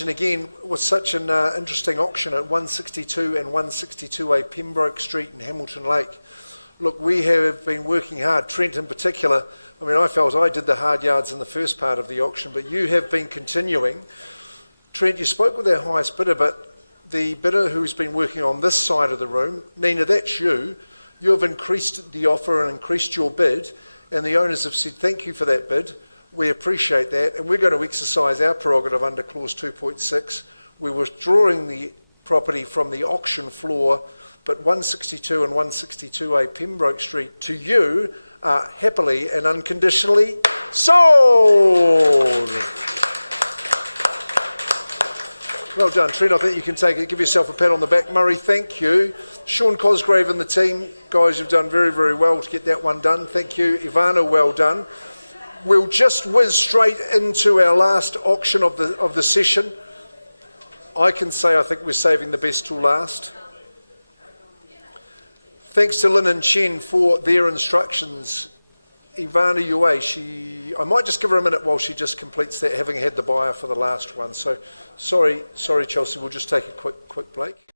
And again, was such an interesting auction at 162 and 162A Pembroke Street in Hamilton Lake. Look, we have been working hard, Trent in particular. I mean, I felt I did the hard yards in the first part of the auction, but you have been continuing. Trent, you spoke with our highest bidder, but the bidder who's been working on this side of the room, Nina, that's you. You have increased the offer and increased your bid, and the owners have said thank you for that bid. We appreciate that, and we're going to exercise our prerogative under clause 2.6. We're withdrawing the property from the auction floor, but 162 and 162A Pembroke Street to you are happily and unconditionally sold. Well done, Trent. I think you can take it. Give yourself a pat on the back. Murray, thank you. Sean Cosgrave and the team, guys, you've done very, very well to get that one done. Thank you. Ivana, well done. We'll just whiz straight into our last auction of the session. I can say I think we're saving the best till last. Thanks to Lynn and Chen for their instructions. Ivana Yue, I might just give her a minute while she just completes that, having had the buyer for the last one. So, sorry, Chelsea, we'll just take a quick break.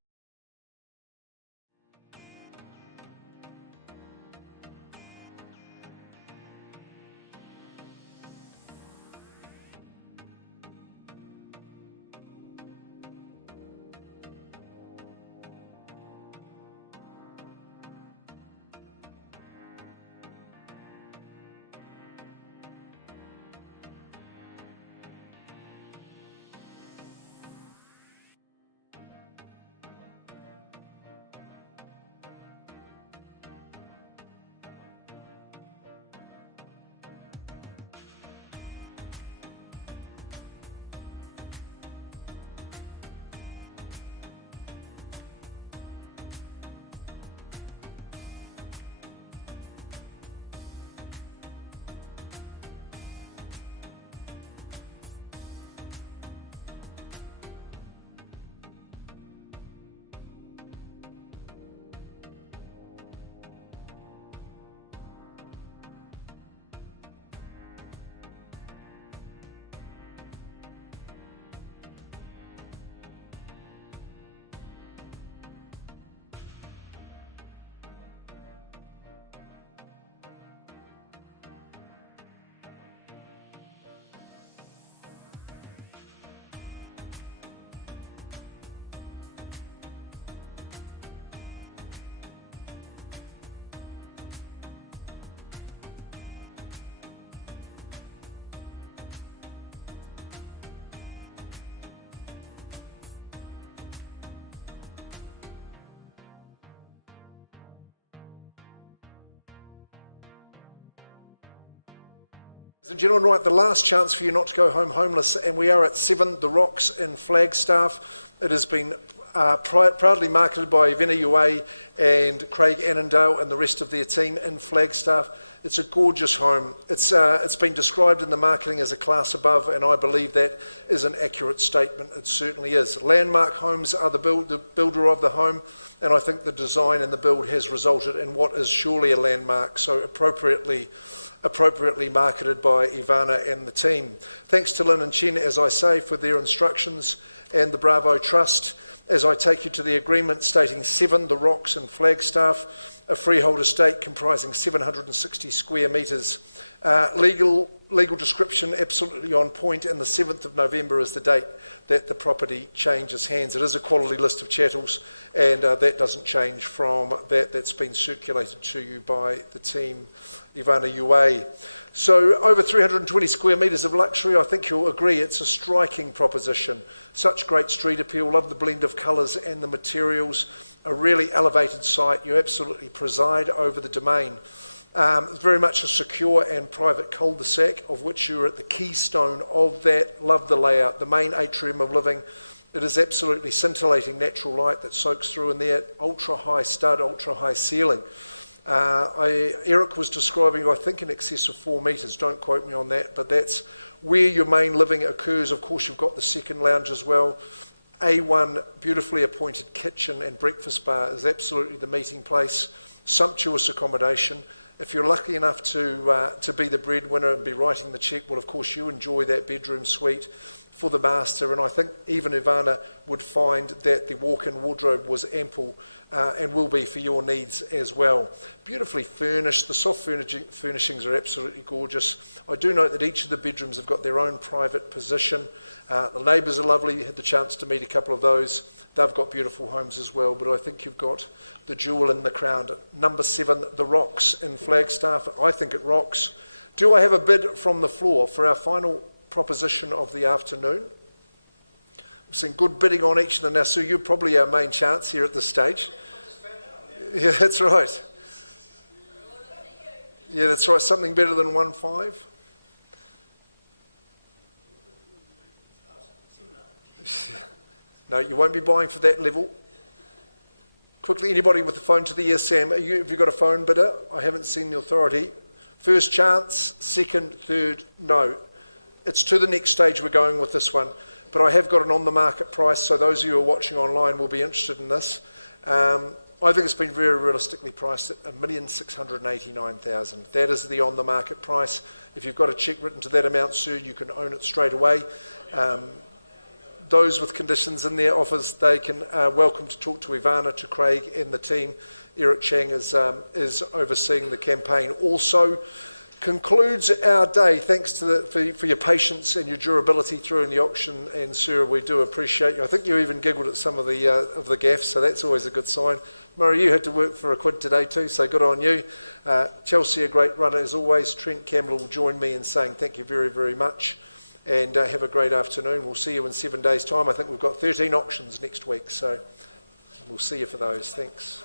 Ladies and gentlemen, right, the last chance for you not to go home homeless, and we are at 7 The Rocks in Flagstaff. It has been proudly marketed by Ivana Yue and Craig Annandale and the rest of their team in Flagstaff. It's a gorgeous home. It's been described in the marketing as a class above, and I believe that is an accurate statement. It certainly is. Landmark Homes are the builder of the home, and I think the design and the build has resulted in what is surely a landmark, so appropriately marketed by Ivana and the team. Thanks to Lynn and Chen, as I say, for their instructions, and the Bravo Trust, as I take you to the agreement stating 7 The Rocks in Flagstaff, a freehold estate comprising 760 square metres. Legal description absolutely on point, and the 7th of November is the date that the property changes hands. It is a quality list of chattels, and that doesn't change from that's been circulated to you by the team, Ivana Yue. So over 320 square metres of luxury. I think you'll agree it's a striking proposition. Such great street appeal, love the blend of colours and the materials. A really elevated site. You absolutely preside over the domain. It's very much a secure and private cul-de-sac, of which you're at the keystone of that. Love the layout, the main atrium of living. It is absolutely scintillating natural light that soaks through in there. Ultra high stud, ultra high ceiling. Eric was describing, I think, in excess of 4 metres. Don't quote me on that, but that's where your main living occurs. Of course, you've got the second lounge as well. A1 beautifully appointed kitchen and breakfast bar is absolutely the meeting place. Sumptuous accommodation. If you're lucky enough to be the breadwinner and be writing the cheque, well, of course, you enjoy that bedroom suite. for the master, and I think even Ivana would find that the walk-in wardrobe was ample and will be for your needs as well. Beautifully furnished, the soft furnishings are absolutely gorgeous. I do note that each of the bedrooms have got their own private position. The neighbours are lovely, had the chance to meet a couple of those. They've got beautiful homes as well, but I think you've got the jewel in the crown. Number 7, The Rocks in Flagstaff. I think it rocks. Do I have a bid from the floor for our final proposition of the afternoon? We've seen good bidding on each of them now. Sue, you're probably our main chance here at this stage. Yeah, that's right. Yeah, that's right. Something better than 1.5. No, you won't be buying for that level. Quickly, anybody with the phone to the ear, Sam, have you got a phone bidder? I haven't seen the authority. First chance, second, third, no. It's to the next stage we're going with this one. But I have got an on-the-market price, so those of you who are watching online will be interested in this. I think it's been very realistically priced at $1,689,000. That is the on-the-market price. If you've got a cheque written to that amount, sir, you can own it straight away. Those with conditions in their offers, they can welcome to talk to Ivana, to Craig and the team. Eric Chang is overseeing the campaign. Also concludes our day. Thanks to for your patience and your durability through in the auction, and Sarah, we do appreciate you. I think you even giggled at some of the gaffes, so that's always a good sign. Murray, you had to work for a quid today too, so good on you. Chelsea, a great runner as always. Trent Campbell will join me in saying thank you very, very much. And have a great afternoon. We'll see you in 7 days' time. I think we've got 13 auctions next week, so we'll see you for those. Thanks.